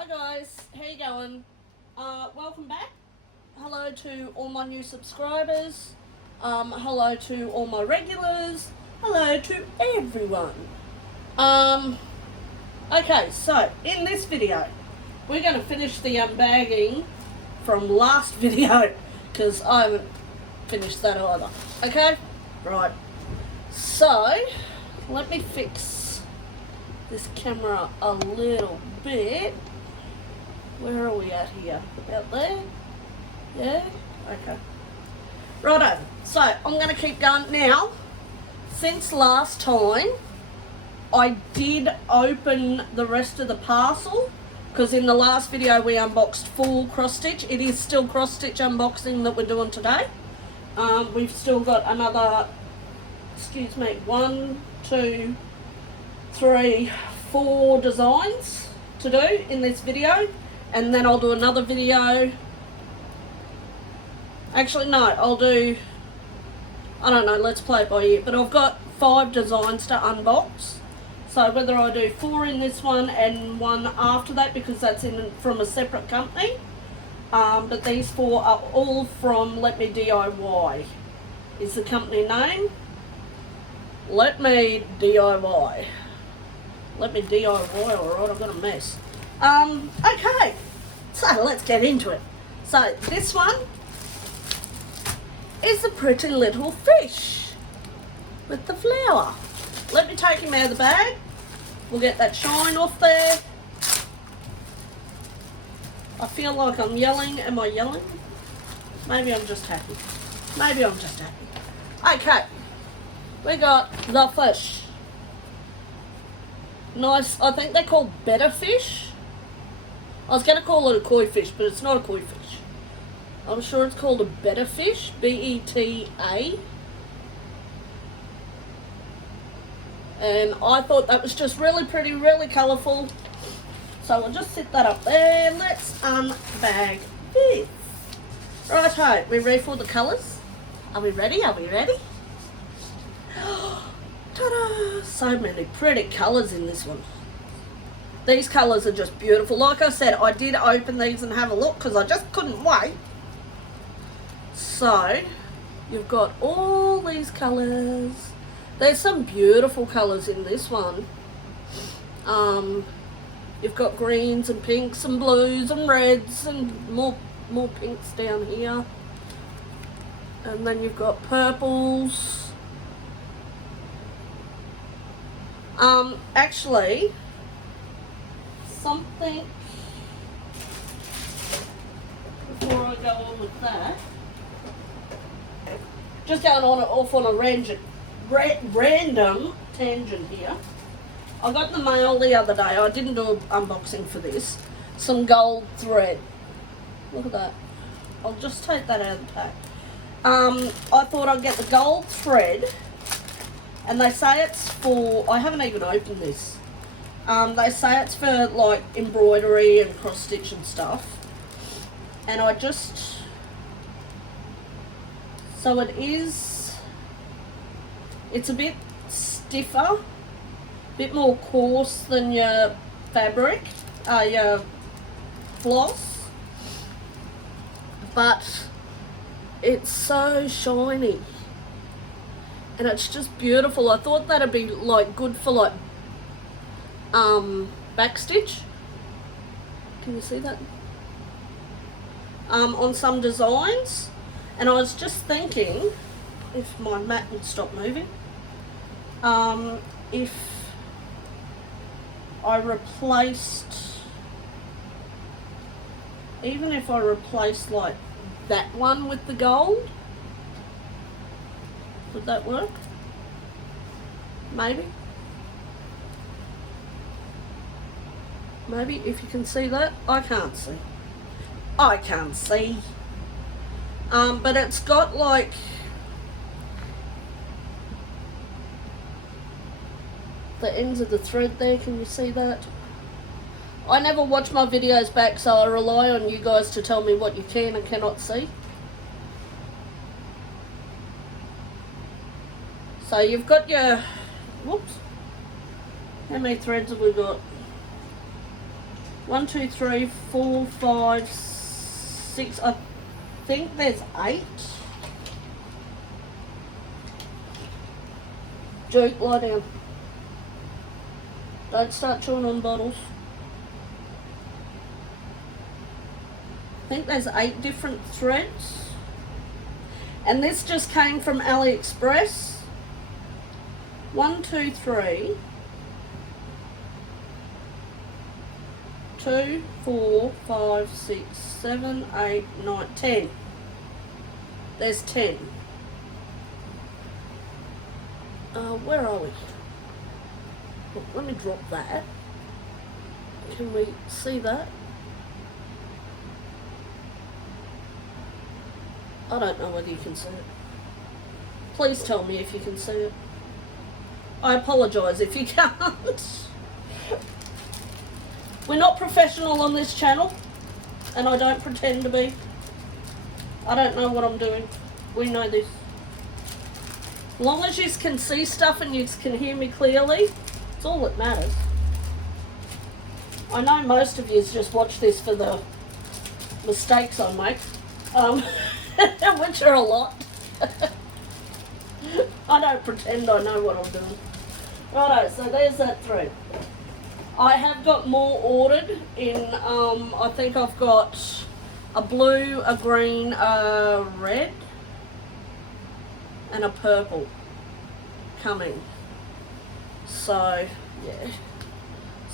Hi guys, how you going? Welcome back. Hello to all my new subscribers. Hello to all my regulars. Hello to everyone. Okay, so in this video, we're going to finish the unbagging from last video because I haven't finished that either. Okay, right. So let me fix this camera a little bit. Where are we at here? About there? Yeah? Okay. Righto. So, I'm going to keep going. Now, since last time, I did open the rest of the parcel, because in the last video we unboxed full cross-stitch. It is still cross-stitch unboxing that we're doing today. We've still got another, 1, 2, 3, 4 designs to do in this video. And then I'll do another video. Actually, no, I'll do, I don't know, let's play it by ear. But I've got 5 designs to unbox. So whether I do 4 in this one and 1 after that, because that's from a separate company. But these 4 are all from LetmeDIY is the company name. LetmeDIY. LetmeDIY, alright, I've got a mess. Okay, so let's get into it. So this one is the pretty little fish with the flower. Let me take him out of the bag. We'll get that shine off there. I feel like I'm yelling. Am I yelling? Maybe I'm just happy. Maybe I'm just happy. Okay, we got the fish. Nice, I think they're called betta fish. I was going to call it a koi fish, but it's not a koi fish. I'm sure it's called a betta fish, B-E-T-A. And I thought that was just really pretty, really colourful. So we'll just sit that up there. Let's unbag this. Righto, we ready for the colours? Are we ready? Are we ready? Ta-da! So many pretty colours in this one. These colours are just beautiful. Like I said, I did open these and have a look because I just couldn't wait. So, you've got all these colours. There's some beautiful colours in this one. You've got greens and pinks and blues and reds and more pinks down here. And then you've got purples. Actually, something before I go on with that, just going off on a random tangent here. I got in the mail the other day, I didn't do an unboxing for this, some gold thread. Look at that. I'll just take that out of the pack. I thought I'd get the gold thread, and they say it's for, I haven't even opened this. They say it's for like embroidery and cross stitch and stuff, and I just, so it's a bit stiffer, a bit more coarse than your fabric, your floss, but it's so shiny and it's just beautiful. I thought that'd be like good for like backstitch. Can you see that? On some designs. And I was just thinking, if my mat would stop moving, if I replaced, even if I replaced like that one with the gold, would that work? Maybe. Maybe, if you can see that. I can't see. I can't see. But it's got like, the ends of the thread there, can you see that? I never watch my videos back, so I rely on you guys to tell me what you can and cannot see. So you've got your, whoops, how many threads have we got? 1, 2, 3, 4, 5, 6. I think there's 8. Duke, lie down. Don't start chewing on bottles. I think there's 8 different threads. And this just came from AliExpress. 1, 2, 3. 2, 4, 5, 6, 7, 8, 9, 10. There's 10. Where are we? Look, let me drop that. Can we see that? I don't know whether you can see it. Please tell me if you can see it. I apologise if you can't. We're not professional on this channel, and I don't pretend to be. I don't know what I'm doing. We know this. As long as you can see stuff and you can hear me clearly, it's all that matters. I know most of you just watch this for the mistakes I make, which are a lot. I don't pretend I know what I'm doing. Righto, so there's that thread. I have got more ordered in, I think I've got a blue, a green, a red, and a purple coming. So, yeah.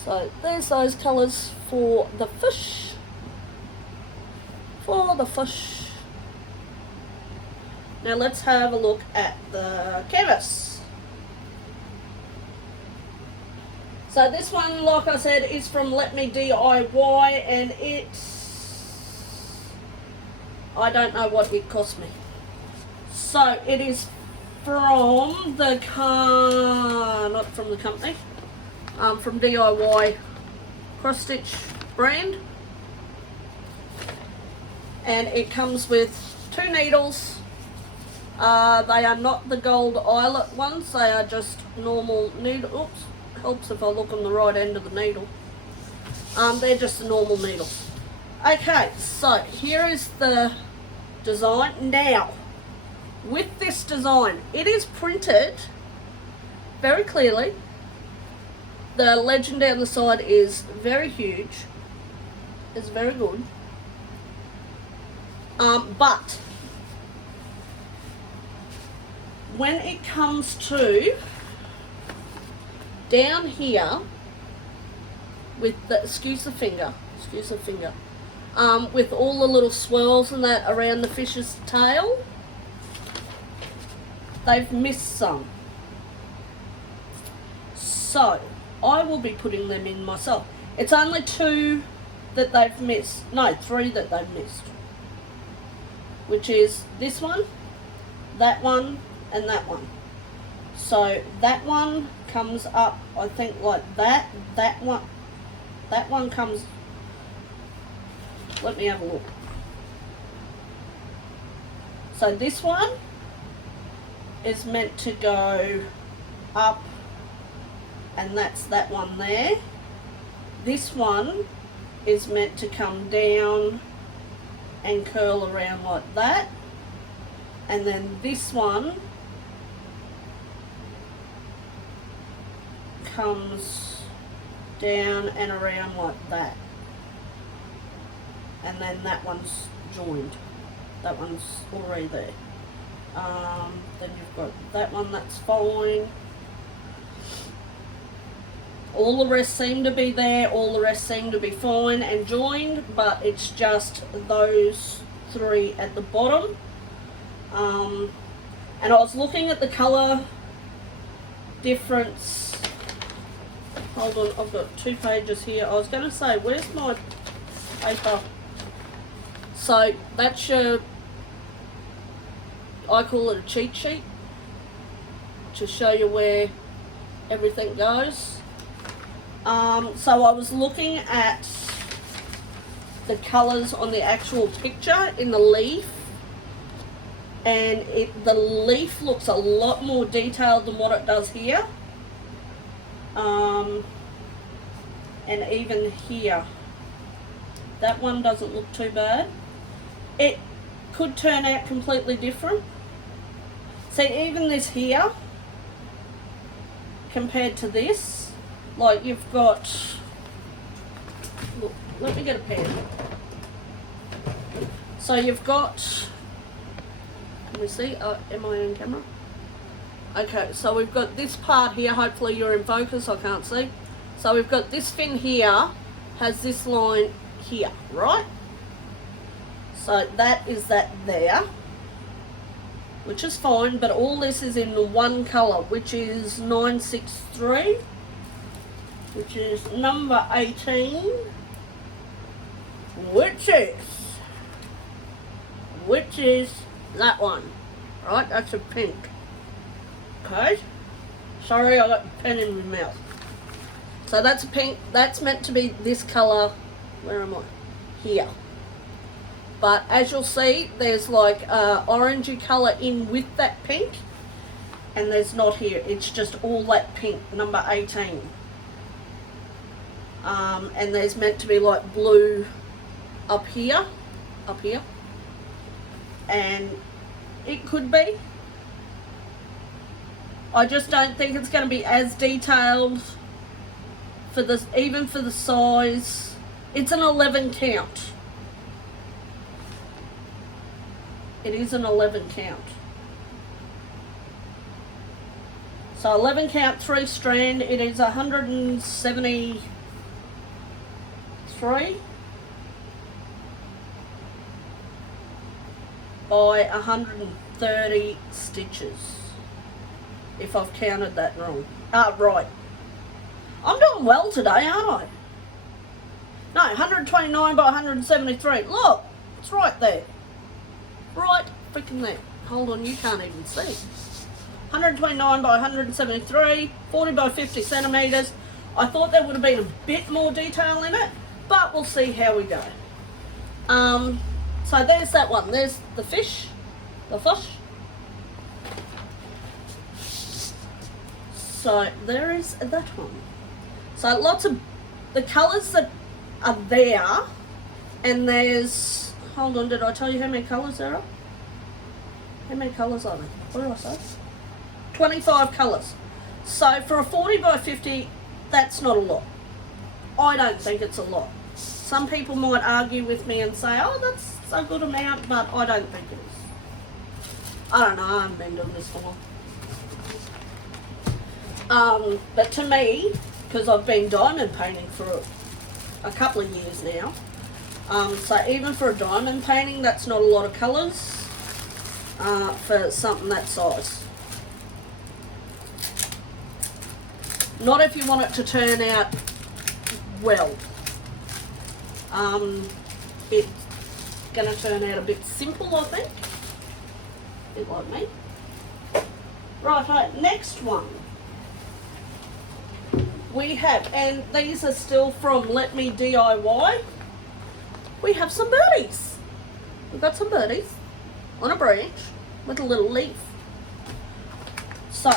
So, there's those colours for the fish. Now, let's have a look at the canvas. So, this one, like I said, is from LetmeDIY, and I don't know what it cost me. So, it is from the not from the company, from DIY cross stitch brand, and it comes with 2 needles. They are not the gold eyelet ones, they are just normal needle. Oops, helps if I look on the right end of the needle. They're just the normal needles. Okay, so here is the design. Now, with this design, it is printed very clearly. The legend down the side is very huge. It's very good. But when it comes to down here with the excuse the finger, with all the little swirls and that around the fish's tail, they've missed some. So I will be putting them in myself. It's only 2 that they've missed. No, 3 that they've missed. Which is this one, that one, and that one. So that one comes up, I think, like that. That one comes, let me have a look. So this one is meant to go up, and that's that one there. This one is meant to come down and curl around like that, and then this one comes down and around like that, and then that one's joined. That one's already there. Then you've got that one, that's fine. All the rest seem to be there, all the rest seem to be fine and joined, but it's just those 3 at the bottom. And I was looking at the colour difference. Hold on, I've got 2 pages here. I was going to say, where's my paper? So that's your, I call it a cheat sheet, to show you where everything goes. So I was looking at the colours on the actual picture in the leaf, and the leaf looks a lot more detailed than what it does here. And even here, That one doesn't look too bad. It could turn out completely different. See, even this here, compared to this, like you've got, look, let me get a pen. So you've got, can we see, am I in camera? Okay, so we've got this part here, hopefully you're in focus, I can't see. So we've got this fin here, has this line here, right? So that is that there, which is fine, but all this is in the one colour, which is 963, which is number 18, which is that one, right? That's a pink. Okay, sorry, I got the pen in my mouth. So that's a pink. That's meant to be this colour. Where am I? Here. But as you'll see, there's like orangey colour in with that pink, and there's not here. It's just all that pink, number 18. And there's meant to be like blue up here, and it could be. I just don't think it's going to be as detailed for this, even for the size. It's an 11 count. It is an 11 count. So 11 count, 3 strand. It is 173 by 130 stitches. If I've counted that wrong. Right. I'm doing well today, aren't I? No, 129 by 173. Look, it's right there. Right freaking there. Hold on, you can't even see. 129 by 173, 40 by 50 centimetres. I thought there would have been a bit more detail in it, but we'll see how we go. So there's that one. There's the fish. The fish. So there is that one. So lots of the colours that are there, and there's, hold on, did I tell you how many colours there are? How many colours are there? What did I say? 25 colours. So for a 40 by 50, that's not a lot. I don't think it's a lot. Some people might argue with me and say, oh, that's a good amount, but I don't think it is. I don't know, I haven't been doing this for long. But to me, because I've been diamond painting for a couple of years now, so even for a diamond painting, that's not a lot of colours for something that size. Not if you want it to turn out well. It's going to turn out a bit simple, I think. A bit like me. Right, next one. We have, and these are still from LetmeDIY. We have some birdies. We've got some birdies on a branch with a little leaf. So,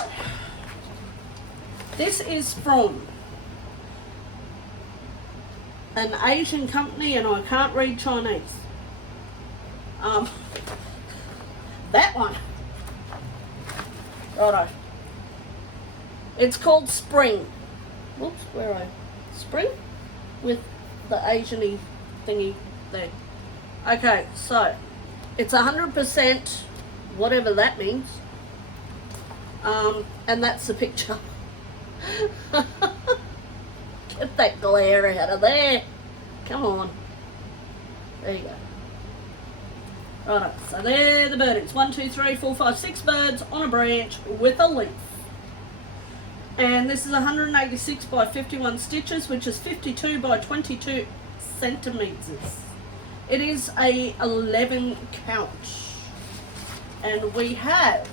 this is from an Asian company, and I can't read Chinese. That one. Righto. It's called Spring. Whoops, where are I? Spring? With the Asian-y thingy there. Okay, so it's 100%, whatever that means. And that's the picture. Get that glare out of there. Come on. There you go. Righto, so there the birdies. 1, 2, 3, 4, 5, 6 birds on a branch with a leaf. And this is 186 by 51 stitches, which is 52 by 22 centimetres. It is a 11 count. And we have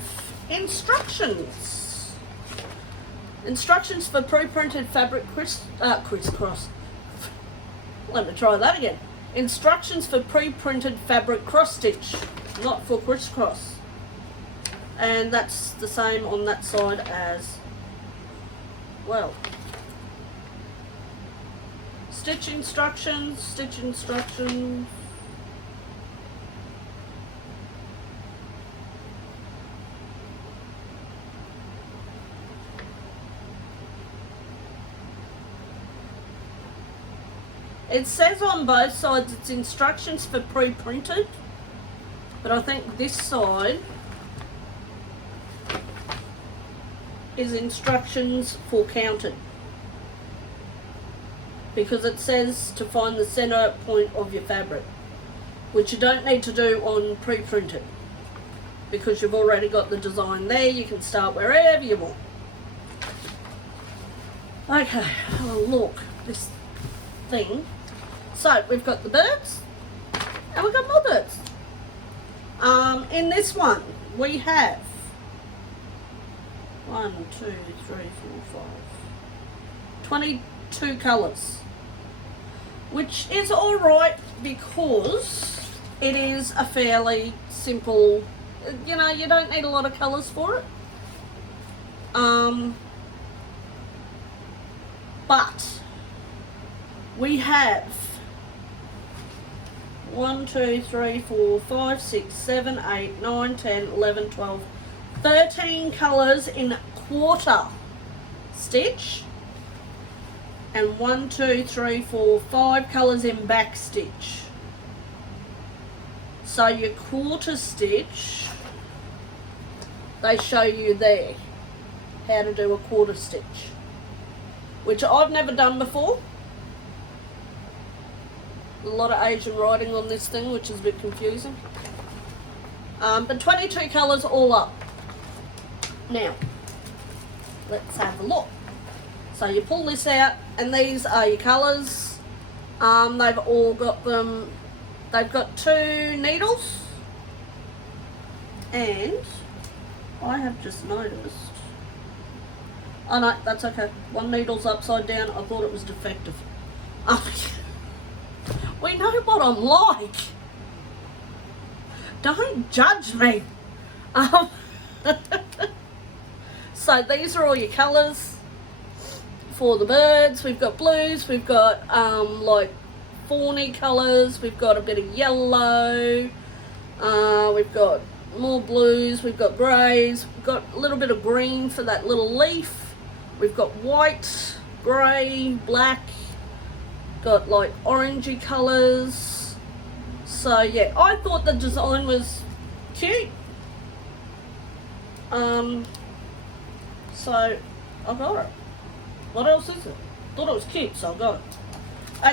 instructions. Instructions for pre-printed fabric crisscross. Let me try that again. Instructions for pre-printed fabric cross stitch, not for crisscross. And that's the same on that side as well. stitch instructions. It says on both sides it's instructions for pre-printed, but I think this side is instructions for counted, because it says to find the center point of your fabric, which you don't need to do on pre-printed because you've already got the design there. You can start wherever you want. Okay, oh look, this thing. So we've got the birds and we've got more birds. In this one we have 22 colours, which is alright because it is a fairly simple, you know, you don't need a lot of colours for it. But we have 1, 2, 3, 4, 5, 6, 7, 8, 9, 10, 11, 12, 13 colours in quarter stitch, and 1, 2, 3, 4, 5 colours in back stitch. So your quarter stitch, they show you there how to do a quarter stitch, which I've never done before. A lot of Asian writing on this thing, which is a bit confusing. But 22 colours all up. Now, let's have a look. So you pull this out, and these are your colours. They've all got them. They've got 2 needles, and I have just noticed. Oh no, that's okay. One needle's upside down. I thought it was defective. We know what I'm like. Don't judge me. So these are all your colours for the birds. We've got blues, we've got like fawny colours, we've got a bit of yellow, we've got more blues, we've got greys, we've got a little bit of green for that little leaf, we've got white, grey, black, got like orangey colours. So yeah, I thought the design was cute. So I got it. What else is it? Thought it was cute, so I got it.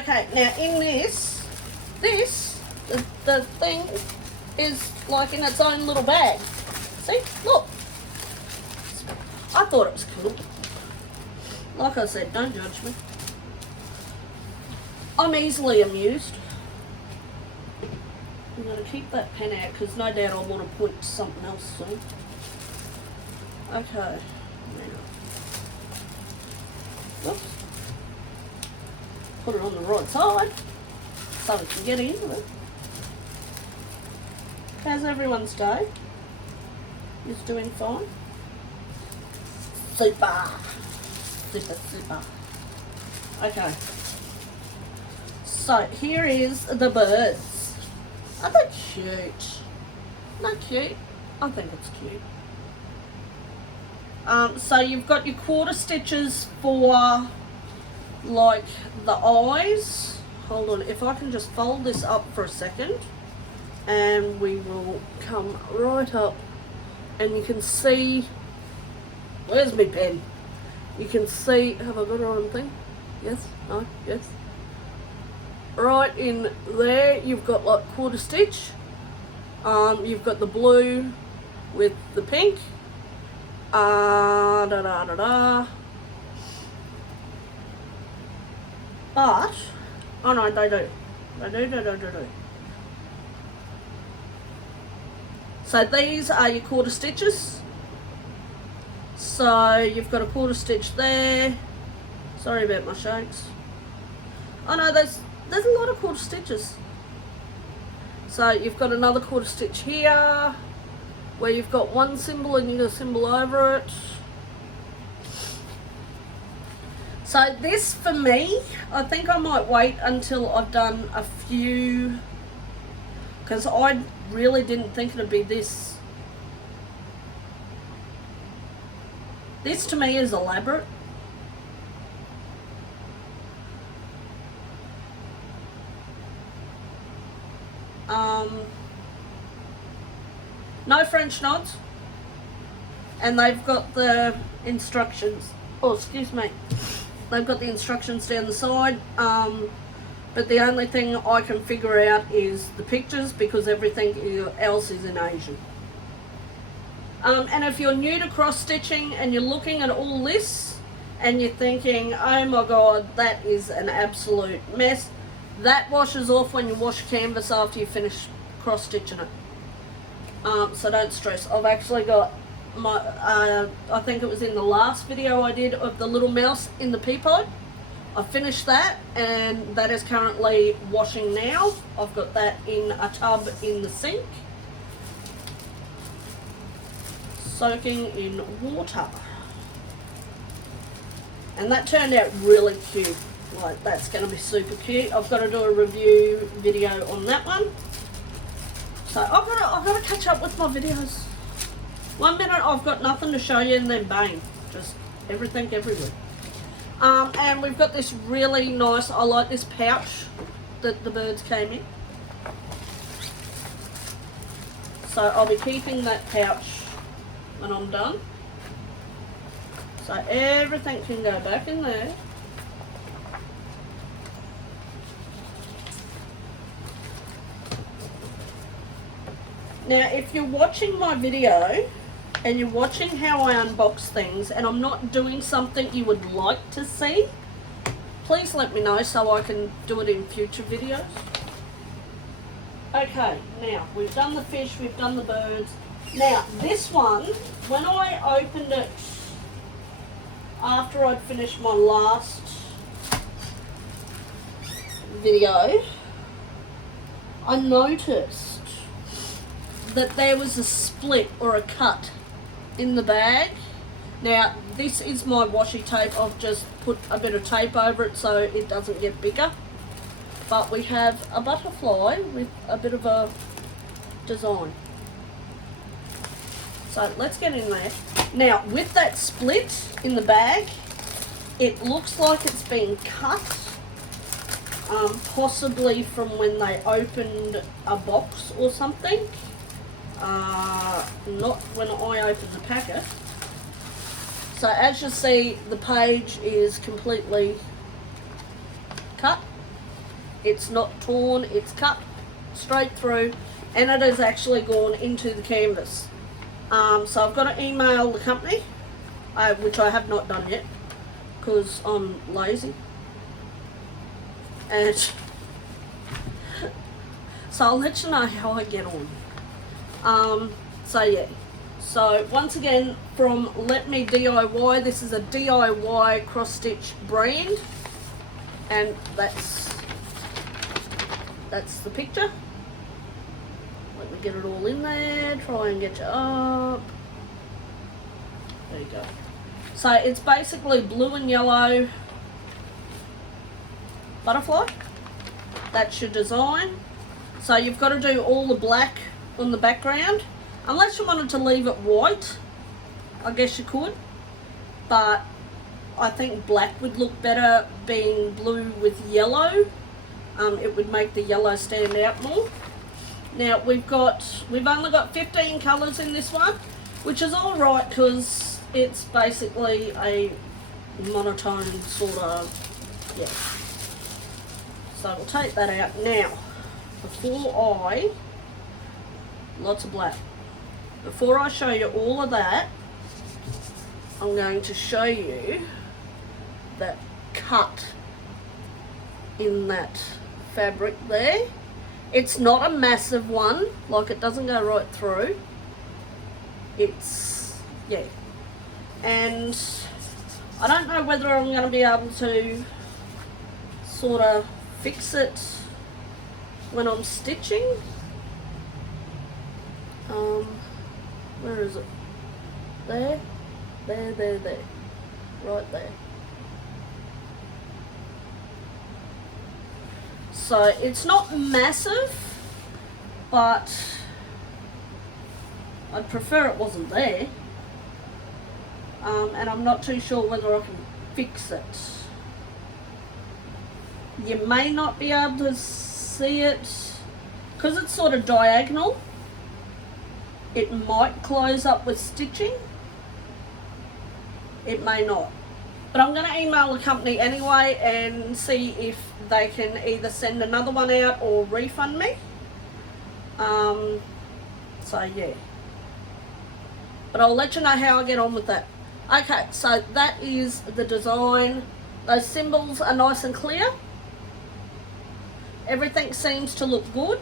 Okay, now in the thing is like in its own little bag. See, look. I thought it was cool. Like I said, don't judge me. I'm easily amused. I'm going to keep that pen out because no doubt I'll want to point to something else soon. Okay. Now. Whoops. Put it on the right side so we can get into it. How's everyone's day? Is doing fine? Super. Super. Okay. So here is the birds. Aren't they cute? Not cute? I think it's cute. So you've got your quarter stitches for like the eyes. Hold on, if I can just fold this up for a second, and we will come right up, and you can see, where's my pen? You can see, have I got it on thing? Yes, no, yes. Right in there, you've got like quarter stitch. You've got the blue with the pink. But, oh no, they do. So these are your quarter stitches. So you've got a quarter stitch there. Sorry about my shakes. Oh no, there's a lot of quarter stitches. So you've got another quarter stitch here, where you've got one symbol and you've got a symbol over it. So this, for me, I think I might wait until I've done a few, because I really didn't think it'd be this. This to me is elaborate. No French knots, and they've got the instructions. Oh, excuse me. They've got the instructions down the side, but the only thing I can figure out is the pictures, because everything else is in Asian. And if you're new to cross stitching and you're looking at all this and you're thinking, oh my god, that is an absolute mess, that washes off when you wash canvas after you finish cross stitching it. So don't stress. I've actually got my, I think it was in the last video I did of the little mouse in the pea pod. I finished that, and that is currently washing now. I've got that in a tub in the sink, soaking in water. And that turned out really cute. Like, that's going to be super cute. I've got to do a review video on that one. So I've got to catch up with my videos. 1 minute I've got nothing to show you, and then bang, just everything everywhere. And we've got this really nice, I like this pouch that the birds came in. So I'll be keeping that pouch when I'm done. So everything can go back in there. Now, if you're watching my video and you're watching how I unbox things and I'm not doing something you would like to see, please let me know so I can do it in future videos. Okay, now we've done the fish, we've done the birds. Now, this one, when I opened it after I'd finished my last video, I noticed that there was a split or a cut in the bag. Now, this is my washi tape. I've just put a bit of tape over it so it doesn't get bigger. But we have a butterfly with a bit of a design. So let's get in there. Now, with that split in the bag, it looks like it's been cut, possibly from when they opened a box or something. Not when I opened the packet. So as you see, the page is completely cut. It's not torn, it's cut straight through, and it has actually gone into the canvas. So I've got to email the company, which I have not done yet because I'm lazy. And so I'll let you know how I get on. So yeah, so once again from LetmeDIY, this is a DIY cross stitch brand, and that's the picture. Let me get it all in there, try and get you up. There you go. So it's basically blue and yellow butterfly. That's your design. So you've got to do all the black on the background. Unless you wanted to leave it white, I guess you could. But I think black would look better being blue with yellow. It would make the yellow stand out more. Now we've only got 15 colours in this one, which is alright because it's basically a monotone sort of, yeah. So we'll take that out now. Lots of black. Before I show you all of that, I'm going to show you that cut in that fabric there. It's not a massive one, like it doesn't go right through. It's, yeah. And I don't know whether I'm going to be able to sort of fix it when I'm stitching. Where is it? There, right there. So it's not massive, but I'd prefer it wasn't there. And I'm not too sure whether I can fix it. You may not be able to see it because it's sort of diagonal. It might close up with stitching. It may not. But I'm going to email the company anyway and see if they can either send another one out or refund me. So yeah. But I'll let you know how I get on with that. Okay, so that is the design. Those symbols are nice and clear. Everything seems to look good.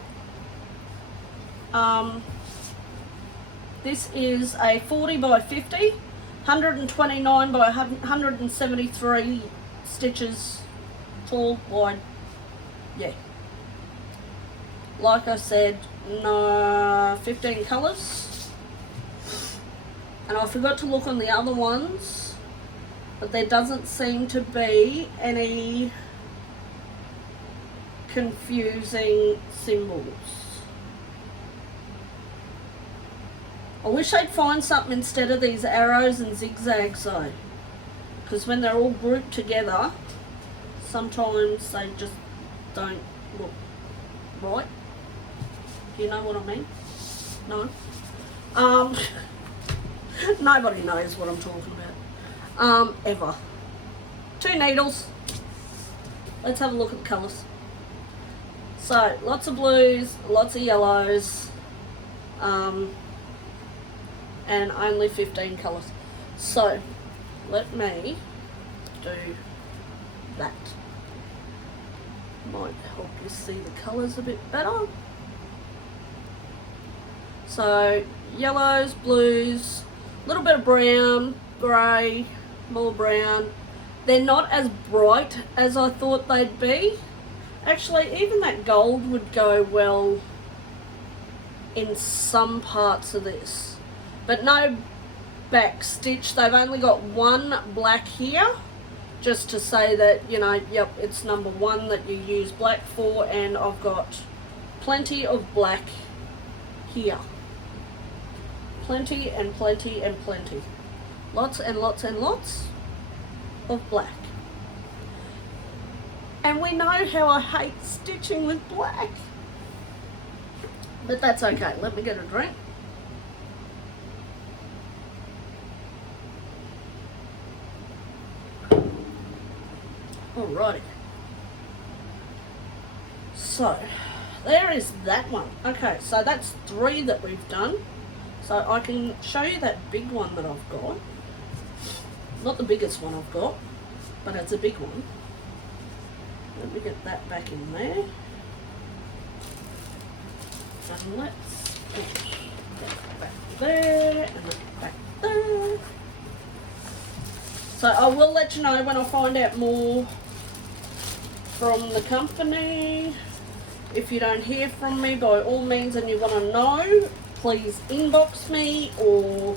This is a 40 by 50, 129 by 173 stitches tall, wide. Yeah. Like I said, no, 15 colours. And I forgot to look on the other ones, but there doesn't seem to be any confusing symbols. I wish they'd find something instead of these arrows and zigzags though, because when they're all grouped together, sometimes they just don't look right. Do you know what I mean? No? Nobody knows what I'm talking about. Ever. 2 needles. Let's have a look at the colours. So, lots of blues, lots of yellows, and only 15 colours. So, let me do that. Might help you see the colours a bit better. So, yellows, blues, a little bit of brown, grey, more brown. They're not as bright as I thought they'd be. Actually, even that gold would go well in some parts of this. But no back stitch. They've only got one black here, just to say that, you know, yep, it's number 1 that you use black for, and I've got plenty of black here. Plenty and plenty and plenty. Lots and lots and lots of black. And we know how I hate stitching with black. But that's okay. Let me get a drink. Alrighty. So, there is that one. Okay, so that's 3 that we've done. So I can show you that big one that I've got. Not the biggest one I've got, but it's a big one. Let me get that back in there. And let's put that back there and that back there. So I will let you know when I find out more from the company. If you don't hear from me, by all means, and you want to know, please inbox me or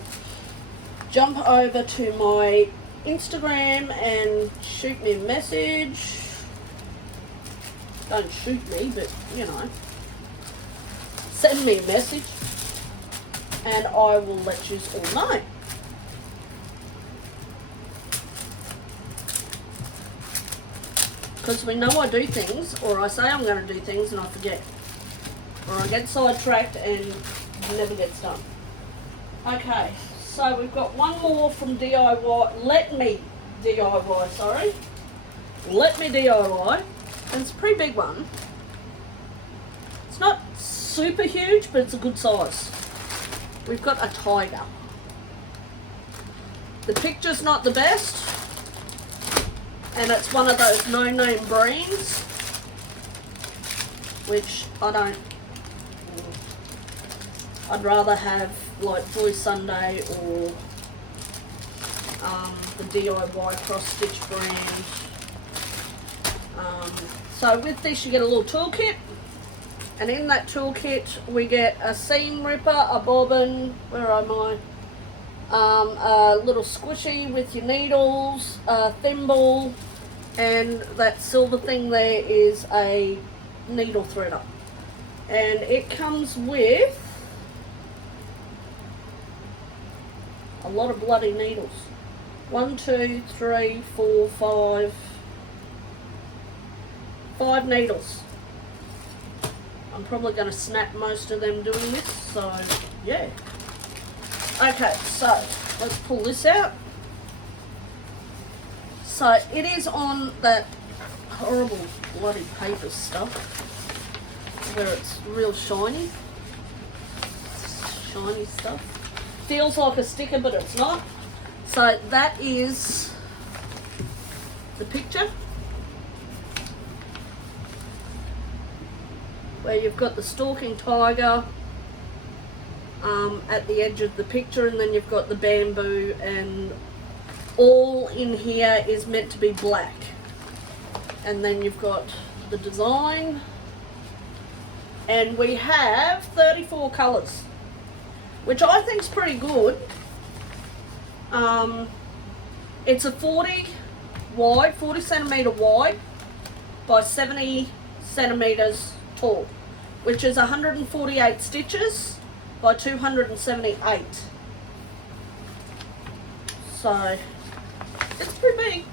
jump over to my Instagram and shoot me a message. Don't shoot me, but you know, send me a message and I will let you all know. Because we know I do things, or I say I'm going to do things and I forget. Or I get sidetracked and it never gets done. Okay, so we've got one more from DIY, LetmeDIY, sorry. LetmeDIY, and it's a pretty big one. It's not super huge, but it's a good size. We've got a tiger. The picture's not the best, and it's one of those no-name brands, which I don't. I'd rather have like Joy Sunday or the DIY cross stitch brand. So with this you get a little toolkit, and in that toolkit we get a seam ripper, a bobbin, where am I? A little squishy with your needles, a thimble, and that silver thing there is a needle threader, and it comes with a lot of bloody needles. 1, 2, 3, 4, 5 needles. I'm probably going to snap most of them doing this, so yeah. Okay, so let's pull this out. So it is on that horrible bloody paper stuff where it's real shiny. Shiny stuff. Feels like a sticker, but it's not. So that is the picture where you've got the stalking tiger at the edge of the picture, and then you've got the bamboo, and all in here is meant to be black. And then you've got the design, and we have 34 colours, which I think is pretty good. It's a 40 centimetre wide by 70 centimetres tall, which is 148 stitches by 278. So it's pretty big.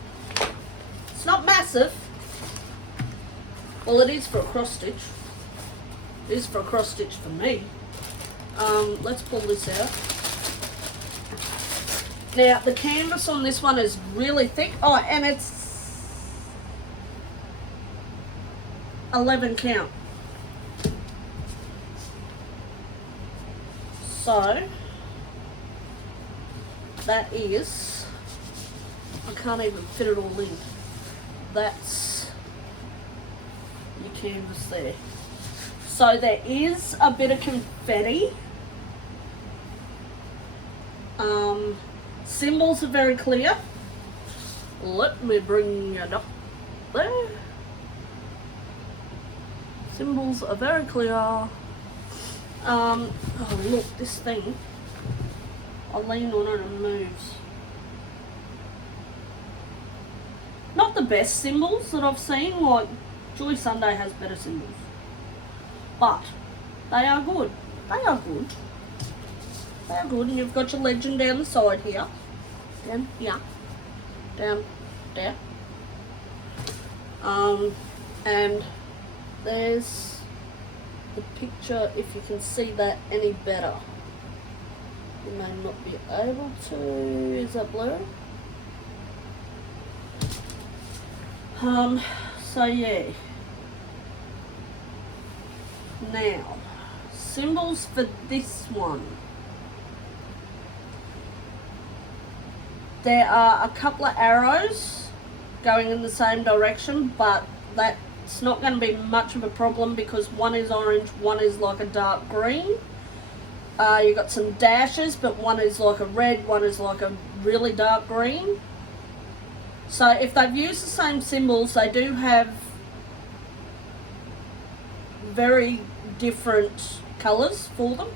It's not massive. Well, it is for a cross stitch. It is for a cross stitch for me. Let's pull this out. Now the canvas on this one is really thick. Oh, and it's 11 count. So that is, I can't even fit it all in. That's your canvas there. So there is a bit of confetti. Symbols are very clear. Let me bring it up there. Symbols are very clear. Oh look, this thing, I lean on it and it moves. Not the best symbols that I've seen, like Joy Sunday has better symbols. But they are good. They are good. They are good. And you've got your legend down the side here. Down here. Down there. And there's the picture, if you can see that any better. You may not be able to. Is that blurry? So yeah. Now, symbols for this one. There are a couple of arrows going in the same direction, but that's not going to be much of a problem because one is orange, one is like a dark green. You've got some dashes, but one is like a red, one is like a really dark green. So if they've used the same symbols, they do have very different colours for them.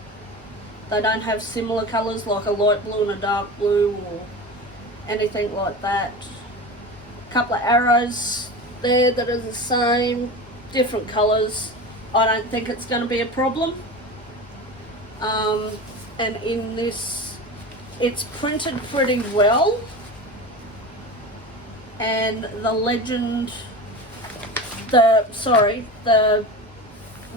They don't have similar colours like a light blue and a dark blue or anything like that. A couple of arrows there that are the same, different colours. I don't think it's going to be a problem. And in this, it's printed pretty well. And the legend, the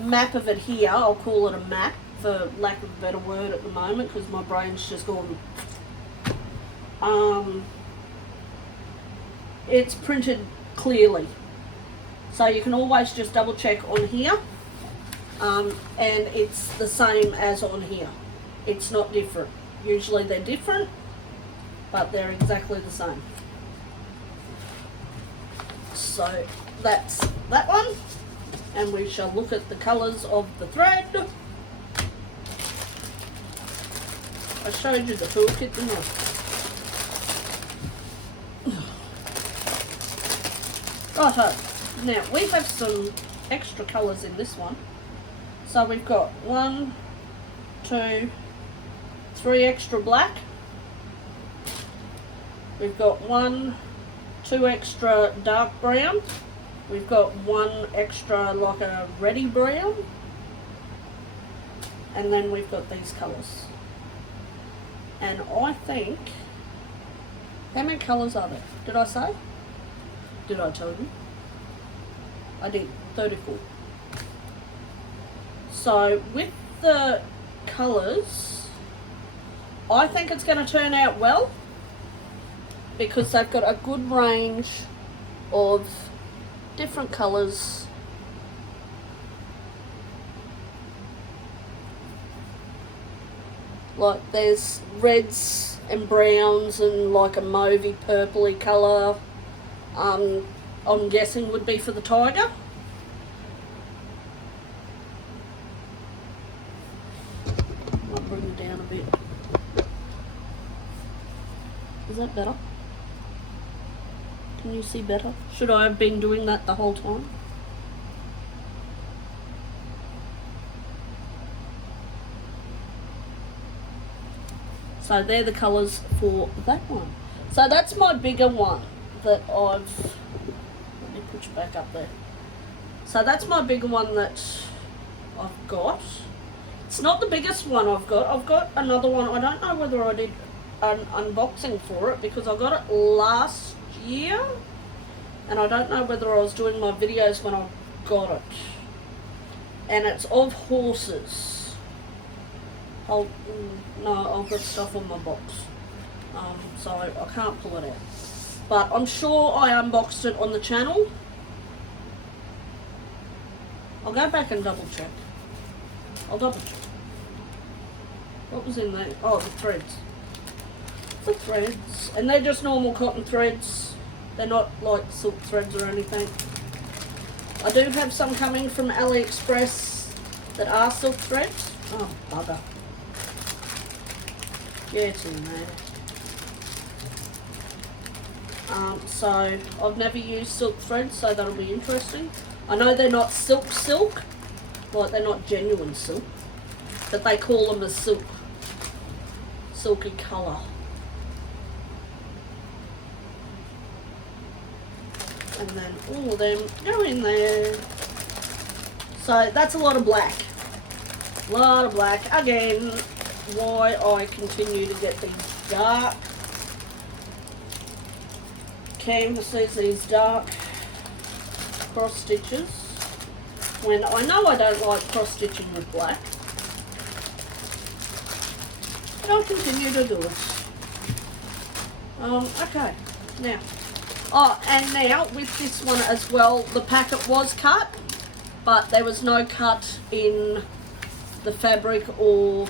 map of it here, I'll call it a map for lack of a better word at the moment because my brain's just gone. It's printed clearly, so you can always just double check on here, and it's the same as on here. It's not different. Usually they're different, but they're exactly the same. So that's that one, and we shall look at the colours of the thread. I showed you the toolkit, didn't I? Righto, now we have some extra colours in this one. So we've got 1, 2, 3 extra black. We've got 1, 2 extra dark brown. We've got one extra like a reddy brown. And then we've got these colours. And I think, how many colours are there? Did I say? Did I tell you? I did, 34. So with the colours, I think it's going to turn out well because they've got a good range of different colours. Like there's reds and browns and like a mauvey purpley colour. I'm guessing would be for the tiger. I'll bring it down a bit. Is that better? Can you see better? Should I have been doing that the whole time? So they're the colours for that one. So that's my bigger one that I've, let me put you back up there. So that's my bigger one that I've got. It's not the biggest one I've got. I've got another one. I don't know whether I did an unboxing for it because I got it last year. And I don't know whether I was doing my videos when I got it. And it's of horses. No, I've got stuff on my box, so I can't pull it out. But I'm sure I unboxed it on the channel. I'll go back and double check. I'll double check. What was in there? Oh, the threads. The threads. And they're just normal cotton threads. They're not like silk threads or anything. I do have some coming from AliExpress that are silk threads. Oh, bugger. Get in there. So I've never used silk threads, so that'll be interesting. I know they're not silk, like they're not genuine silk, but they call them a silk, silky colour. And then all of them go in there. So that's a lot of black. A lot of black. Again, why I continue to get these dark canvases, these dark cross stitches, when I know I don't like cross stitching with black, but I'll continue to do it. Okay, now, oh, and now with this one as well, the packet was cut, but there was no cut in the fabric or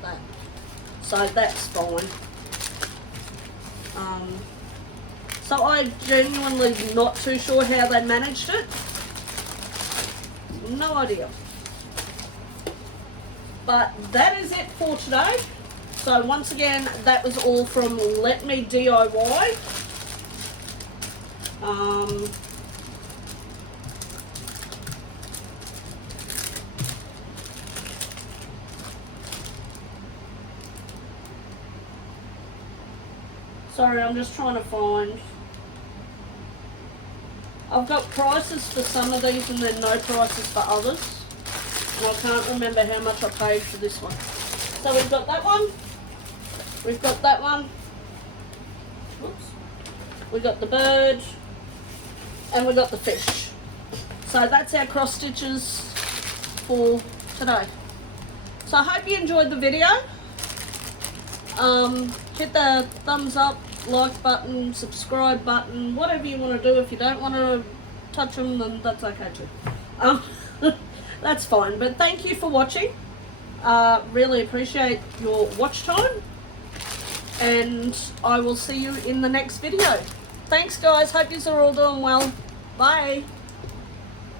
that, so that's fine. So I'm genuinely not too sure how they managed it. No idea. But that is it for today. So once again, that was all from LetmeDIY. Sorry, I'm just trying to find. I've got prices for some of these and then no prices for others. And I can't remember how much I paid for this one. So we've got that one. We've got that one. Oops. We got the bird. And we got the fish. So that's our cross stitches for today. So I hope you enjoyed the video. Hit the thumbs up, like button, subscribe button, whatever you want to do. If you don't want to touch them, then that's okay too. That's fine. But thank you for watching. Really appreciate your watch time. And I will see you in the next video. Thanks guys. Hope you are all doing well. Bye.